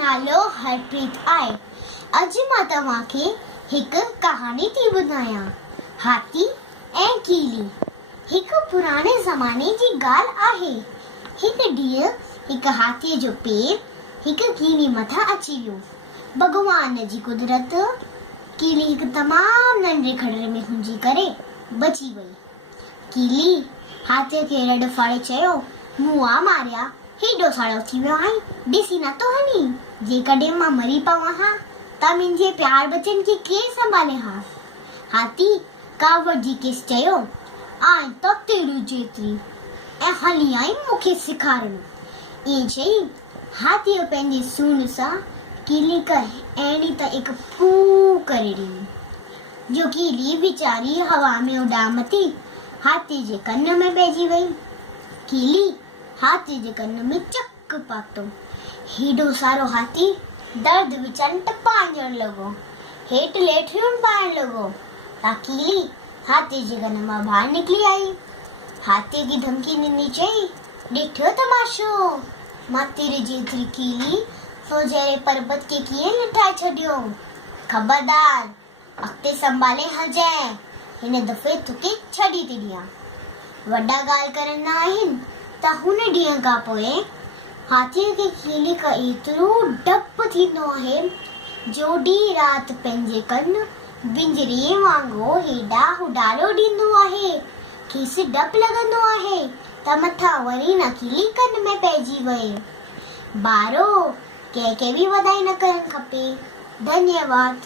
नालो हरप्रीत आहे। अॼु मां तव्हांखे हिकु कहानी थी ॿुधायां, हाथी ऐं कीली। हिकु पुराणे ज़माने जी ॻाल्हि आहे। हिकु ॾींहुं हिकु हाथीअ जो पेर हिकु कीली मथां अची वियो। भॻवान जी कुदरत, कीली हिकु तमामु नंढे खॾड़े में हुंजी करे बची वई। कीली हाथीअ खे रॾ फाड़े चयो, मूं आ मारिया, हेॾो साड़ो थी वियो आहीं, ॾिसी नथो वञी, जेकॾहिं मां मरी पवां हा त मुंहिंजे प्यार बचनि खे केरु संभाले हा। हाथी कावड़ जी केस चयो, आहीं त तेरी जेतिरी, ऐं हली आई मूंखे सेखारणु। ईअं चई हाथीअ पंहिंजे सूंड सां कीली खे अहिड़ी त हिकु फू करे ॾिनी जो कीली वीचारी हवा में उॾामती हाथी जे कन में पइजी वई। कीली हाथी जे कन में चक पातो। हेॾो सारो हाथी दर्द विचन टपाइण लॻो, हेठि लेठियूं पाइण लॻो त कीली हाथी जे कन मां ॿाहिरि निकिरी आई। हाथी की धमकी ॾिनी, चई, ॾिठो तमाशो, मां तेरे जेतिरी कीली फौजेरे पर्वत खे कीअं लिटाए छॾियो। ख़बरदार, अॻिते संभाले हजांइ, हिन दफ़े तोखे छॾी थी ॾियां। वॾा ॻाल्हि करंदा आहिनि त हुन ॾींहं खां पोइ हाथीअ खे कीली खां एतिरो डपु थींदो आहे जो ॾींहुं राति पंहिंजे कन बिंजरे वांगुरु हेॾा हुॾारो ॾींदो आहे। खेसि डपु लॻंदो आहे त मथां वरी न कीली कन में पइजी वई। ॿारो, कंहिंखे बि वधाई न करणु खपे। धन्यवाद।